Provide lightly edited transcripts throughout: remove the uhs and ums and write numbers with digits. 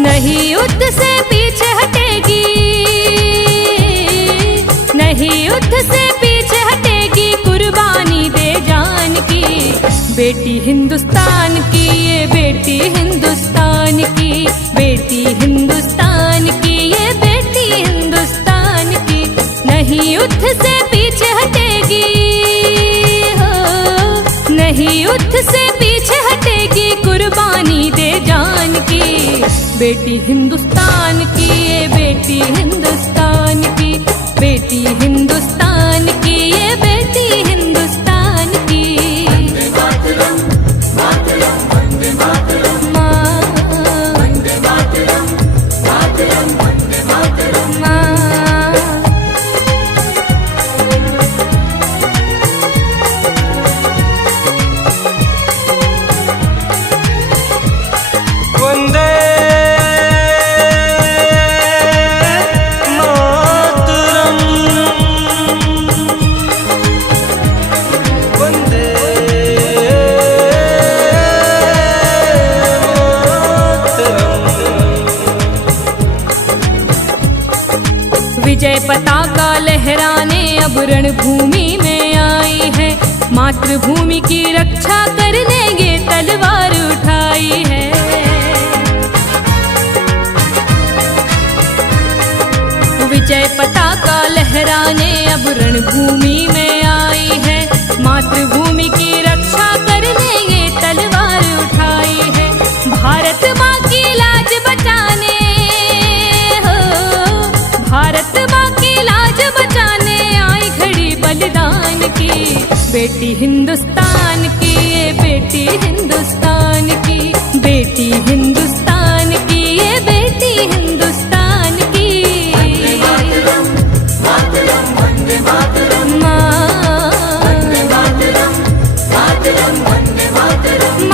नहीं युद्ध से पीछे हटेगी, नहीं युद्ध से पीछे हटेगी, कुर्बानी दे जान की। बेटी हिंदुस्तान की, ये बेटी हिंदुस्तान की, बेटी हिंदुस्तान की, ये बेटी हिंदुस्तान की। नहीं युद्ध से पीछे हटेगी हो, नहीं युद्ध से पीछे हटेगी, कुर्बानी दे जान की। बेटी हिंदुस्तान की, ये बेटी हिंदुस्तान की, बेटी हिंदुस्तान की, ये बेटी हिंदुस्तान की। वंदे मातरम, मातरम, वंदे मातरम, वंदे मातरम, मातरम, वंदे मातरम। वंदे विजय पताका लहराने अब रणभूमि में आई है, मातृभूमि की रक्षा करने ये तलवार उठाई है। विजय पताका लहराने अब रणभूमि में आई है, मातृभूमि की रक्षा करने ये तलवार उठाई है। भारत माँ की लाज बचाने हो, भारत माँ की लाज बचाने आई खड़ी बलिदान की। बेटी हिंदुस्तान की, ये बेटी हिंदुस्तान की, बेटी हिंदुस्तान की, ये बेटी हिंदुस्तान की। वंदे मातरम, मातरम, वंदे मातरम, वंदे मातरम, मातरम, वंदे मातरम।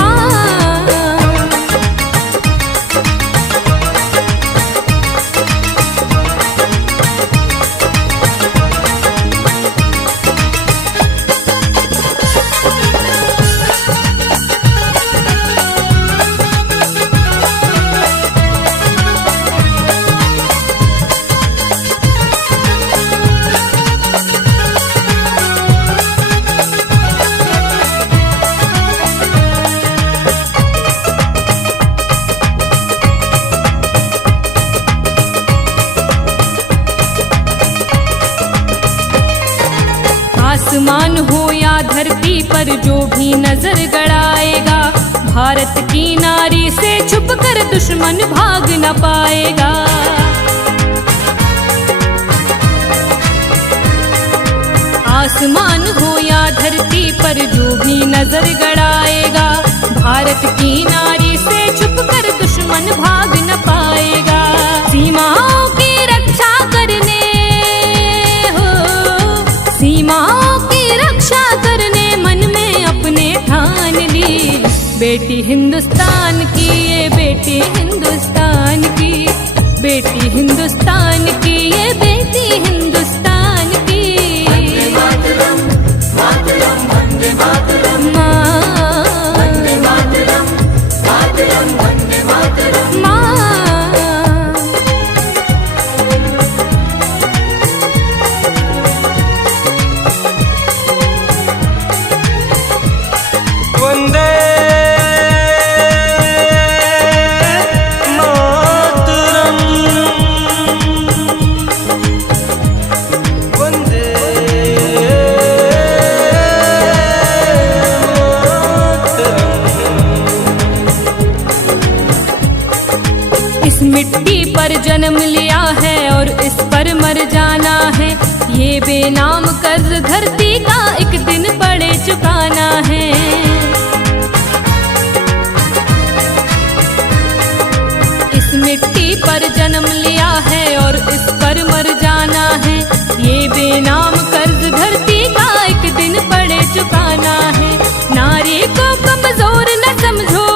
आसमान हो या धरती पर जो भी नजर गड़ाएगा, भारत की नारी से छुपकर दुश्मन भाग न पाएगा। आसमान हो या धरती पर जो भी नजर गड़ाएगा, भारत की नारी से छुपकर दुश्मन भाग न पाएगा। सीमाओं की रक्षा करने हो, सीमाओं की रक्षा करने मन में अपने ठान ली। बेटी हिंदुस्तान की, ये बेटी हिंदुस्तान की, बेटी हिंदुस्तान की, ये बेटी हिंदुस्तान की। वंदे मातरम, मातरम, वंदे मातरम, वंदे मातरम, मातरम, वंदे मातरम। वंदे मातरम। कर्ज धरती का एक दिन पड़े चुकाना है। इस मिट्टी पर जन्म लिया है और इस पर मर जाना है। ये बेनाम कर्ज धरती का एक दिन पड़े चुकाना है। नारी को कमजोर न समझो,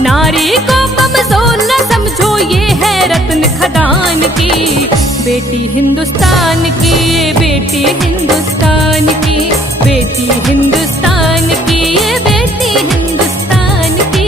नारी को कमजोर न समझो, ये है रत्न खदान की बेटी हिंदुस्तान की, ये बेटी हिंदुस्तान की, बेटी हिंदुस्तान की, ये बेटी हिंदुस्तान की।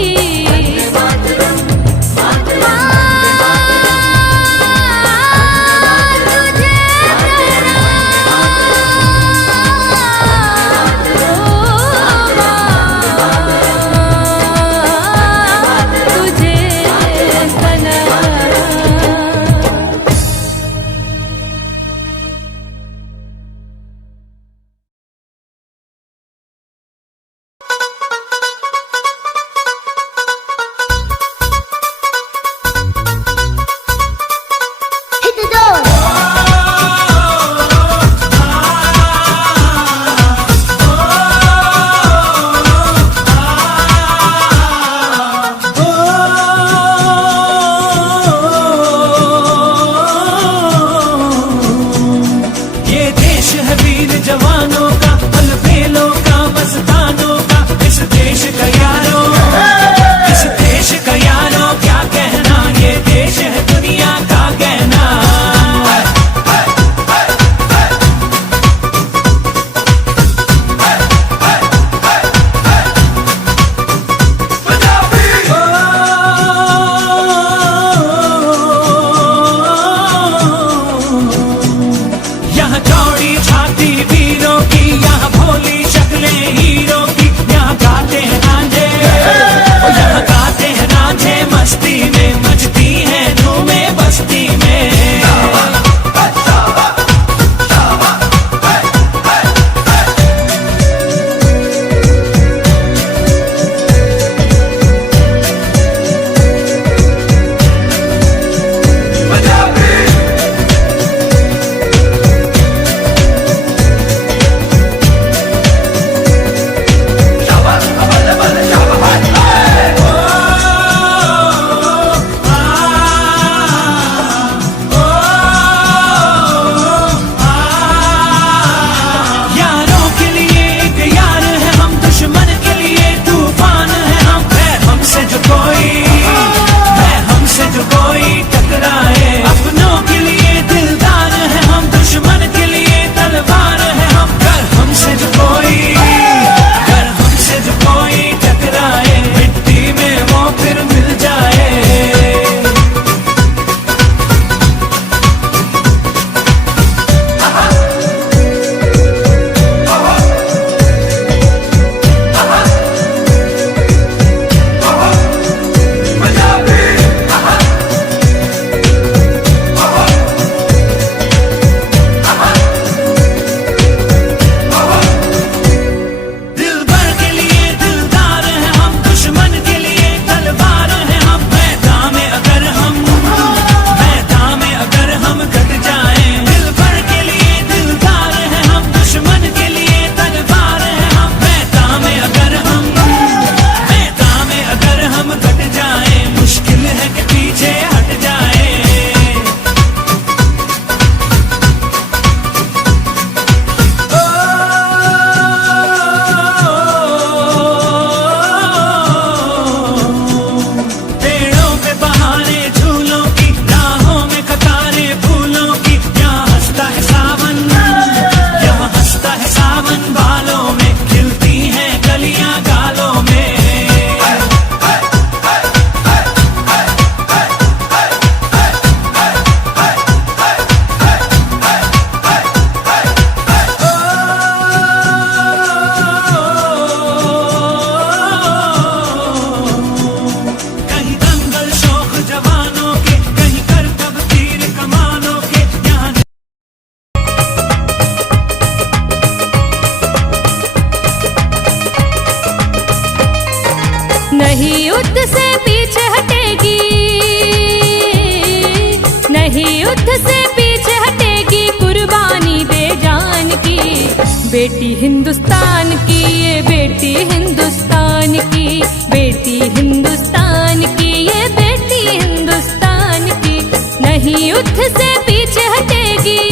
बेटी हिंदुस्तान की, ये बेटी हिंदुस्तान की, बेटी हिंदुस्तान की, ये बेटी हिंदुस्तान की। नहीं युद्ध से पीछे हटेगी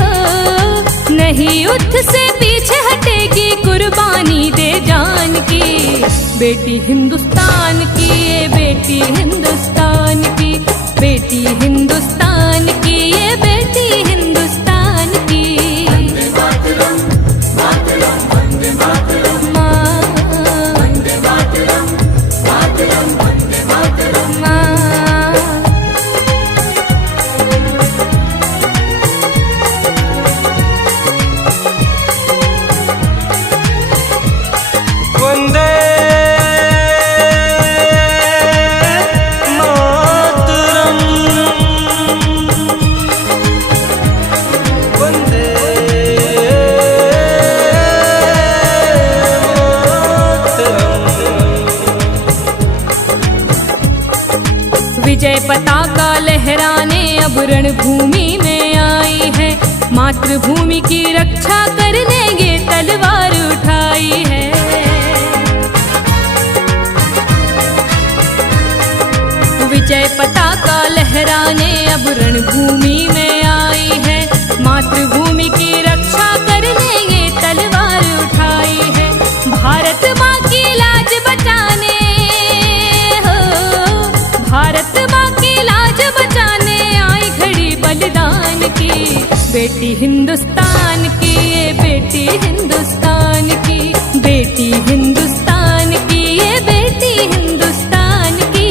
हो, नहीं युद्ध से पीछे हटेगी, कुर्बानी दे जान की। बेटी हिंदुस्तान की, ये बेटी हिंदुस्तान की, बेटी हिंदुस्तान की, ये बेटी हिंदुस्तान की। वंदे मातरम, वंदे मातरम। विजय पताका लहराने अब रणभूमि में आई है, मातृभूमि की रक्षा करने ये तलवार उठाई है। विजय पताका लहराने अब रणभूमि में आई है, मातृभूमि की रक्षा करने ये तलवार उठाई है। भारत माँ की लाज बचाने हो, भारत माँ की लाज बचाने आई खड़ी बलिदान की। बेटी हिंदुस्तान की, ये बेटी हिंदुस्तान की, बेटी हिंदुस्तान की, ये बेटी हिंदुस्तान की।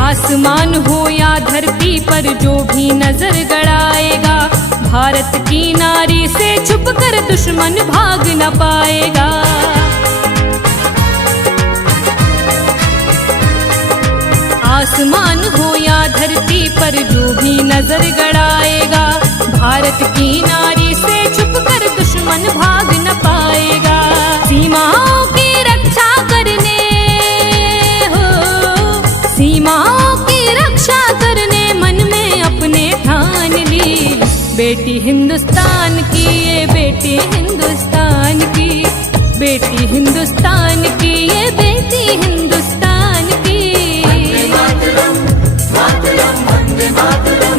आसमान हो या धरती पर जो भी नजर गड़ाएगा, भारत की नारी से छुप कर दुश्मन भाग न पाएगा। आसमान हो या धरती पर जो भी नजर गड़ाएगा, भारत की नारी से छुप कर दुश्मन भाग न पाएगा। सीमाओं की रक्षा करने हो, सीमाओं की रक्षा करने मन में अपने ठान ली। बेटी हिंदुस्तान की, ये बेटी हिंदुस्तान की, बेटी हिंदुस्तान की, ये बेटी हिंदुस्तान की। वंदे मातरम, वंदे मातरम।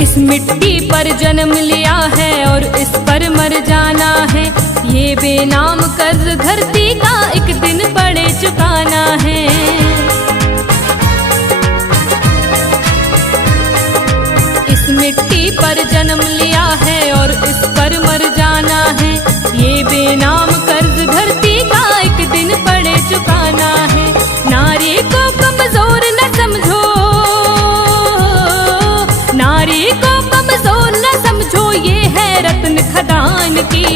इस मिट्टी पर जन्म लिया है और इस पर मर जाना है, ये बेनाम कर्ज धरती का एक दिन पड़े चुकाना है। इस मिट्टी पर जन्म लिया है और इस पर मर जाना है, ये बेनाम कर्ज धरती का एक दिन पड़े चुकाना है। नारी को कमजोर न समझो, नारी को कमजोर न समझो, ये है रत्न खदान की।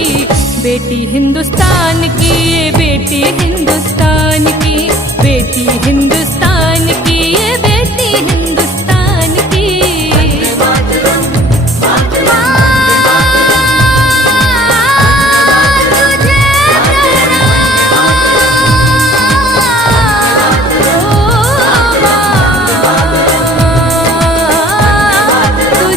बेटी हिंदुस्तान की, ये बेटी हिंदुस्तान की, बेटी हिंदुस्तान